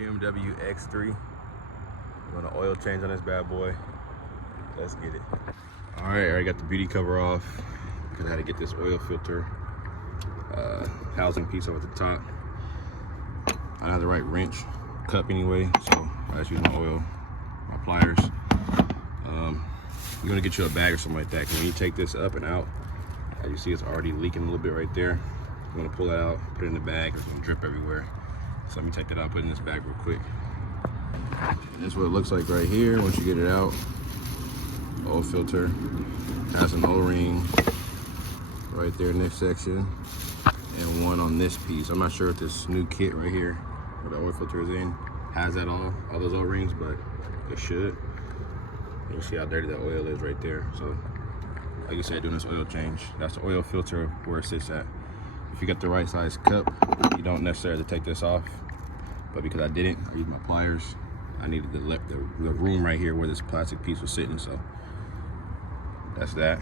BMW X3. We're gonna oil change on this bad boy. Let's get it. All right, I already got the beauty cover off because I had to get this oil filter housing piece over the top. I don't have the right wrench cup anyway, so I just use my oil, my pliers. You're gonna get you a bag or something like that, because when you take this up and out, as you see, it's already leaking a little bit right there. I'm gonna pull that out, put it in the bag, it's gonna drip everywhere. So let me take that out, put it in this bag real quick. This is what it looks like right here once you get it out. Oil filter has an O-ring right there in this section, and one on this piece. I'm not sure if this new kit right here, where the oil filter is in, has that all those O-rings, but it should. You see how dirty that oil is right there. So, like you said, doing this oil change, that's the oil filter where it sits at. If you got the right size cup, you don't necessarily take this off. But because I didn't, I used my pliers. I needed to let the room right here where this plastic piece was sitting, so that's that.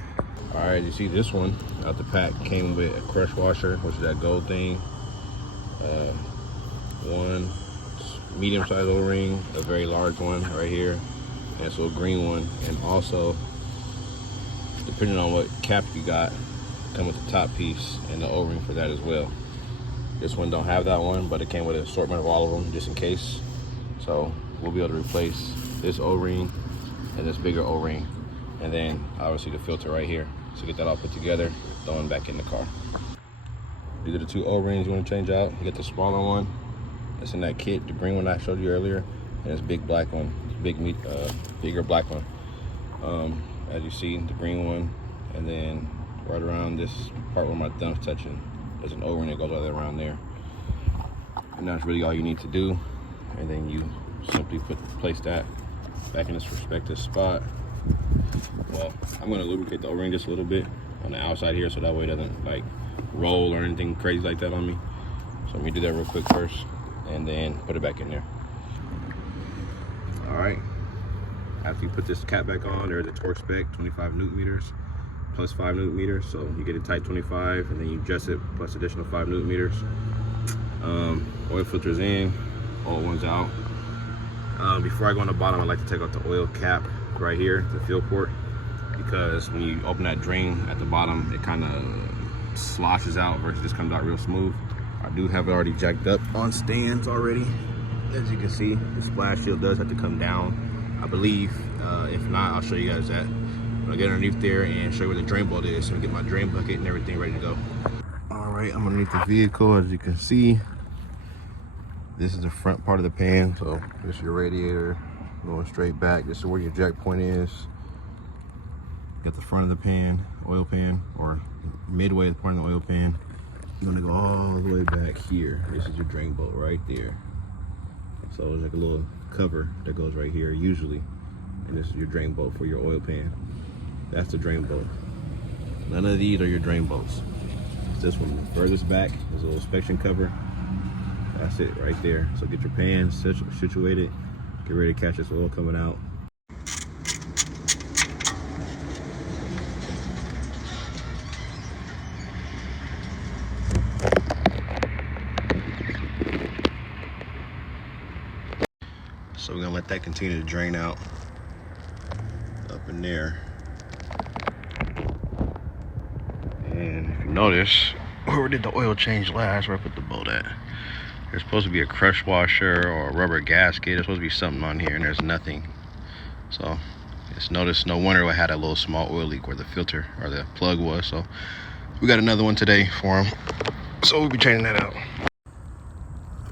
All right, you see this one out the pack came with a crush washer, which is that gold thing. One medium-sized O-ring, a very large one right here, and so a green one. And also, depending on what cap you got, come with the top piece and the O-ring for that as well. This one don't have that one, but it came with an assortment of all of them just in case. So we'll be able to replace this O-ring and this bigger O-ring, and then obviously the filter right here. So get that all put together, throwing back in the car. These are the two O-rings you want to change out. You get the smaller one that's in that kit, the green one I showed you earlier, and this big black one, bigger black one. As you see, the green one, and then right around this part where my thumb's touching, there's an O-ring that goes all the way around there. And that's really all you need to do. And then you simply place that back in its respective spot. Well, I'm gonna lubricate the O-ring just a little bit on the outside here, so that way it doesn't like roll or anything crazy like that on me. So let me do that real quick first, and then put it back in there. All right, after you put this cap back on, there's a torque spec, 25 newton meters plus 5 newton meters. So you get it tight 25, and then you adjust it plus additional 5 newton meters. Oil filters in, oil ones out. Before I go on the bottom, I like to take out the oil cap right here, the fuel port, because when you open that drain at the bottom, it kind of sloshes out versus just comes out real smooth. I do have it already jacked up on stands already. As you can see, the splash shield does have to come down, I believe. If not, I'll show you guys that. I'll get underneath there and show you where the drain bolt is, so we get my drain bucket and everything ready to go. All right, I'm underneath the vehicle. As you can see, this is the front part of the pan. So this is your radiator going straight back. This is where your jack point is. Got the front of the pan, oil pan, or midway the point of the oil pan. You're gonna go all the way back here. This is your drain bolt right there. So there's like a little cover that goes right here usually, and this is your drain bolt for your oil pan. That's the drain bolt. None of these are your drain bolts. It's this one furthest back. There's a little inspection cover. That's it right there. So get your pan situated. Get ready to catch this oil coming out. So we're gonna let that continue to drain out up in there. And if you notice, where did the oil change last, where I put the bolt at? There's supposed to be a crush washer or a rubber gasket. There's supposed to be something on here, and there's nothing. So just notice, no wonder I had a little small oil leak where the filter or the plug was. So we got another one today for him. So we'll be changing that out.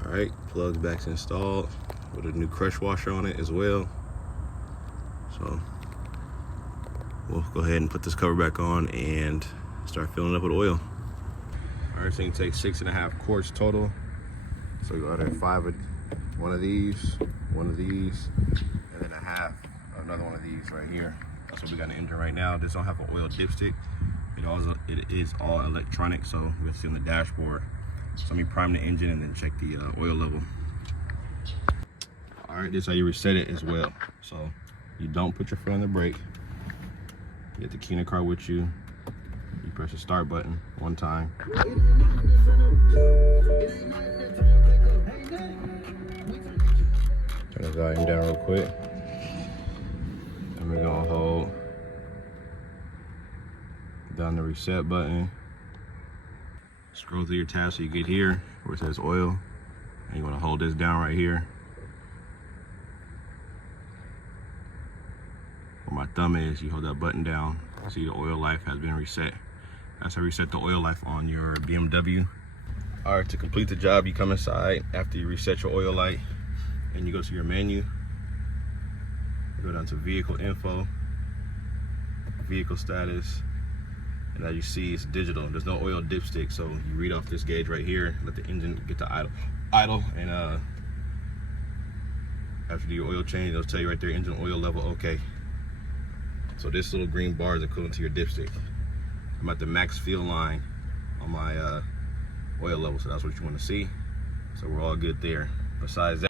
All right, plug's back installed with a new crush washer on it as well. So we'll go ahead and put this cover back on and start filling it up with oil. All right, so you can take 6.5 quarts total. So you order 5 of one of these, and then a half of another one of these right here. That's what we got in the engine right now. This don't have an oil dipstick. It is all electronic, so we'll see on the dashboard. So let me prime the engine and then check the oil level. All right, this is how you reset it as well. So you don't put your foot on the brake. You get the key in the car with you. You press the start button one time. volume down real quick. And we're gonna hold down the reset button. Scroll through your tab so you get here where it says oil. And you wanna hold this down right here. Where my thumb is, you hold that button down. See the oil life has been reset. That's how you reset the oil life on your BMW. All right, to complete the job, you come inside after you reset your oil light and you go to your menu. You go down to vehicle info, vehicle status, and as you see, it's digital. There's no oil dipstick, so you read off this gauge right here, let the engine get to idle, and after you do your oil change, it'll tell you right there, engine oil level okay. So this little green bar is equivalent to your dipstick. I'm at the max fuel line on my oil level, so that's what you want to see. So we're all good there. Besides that,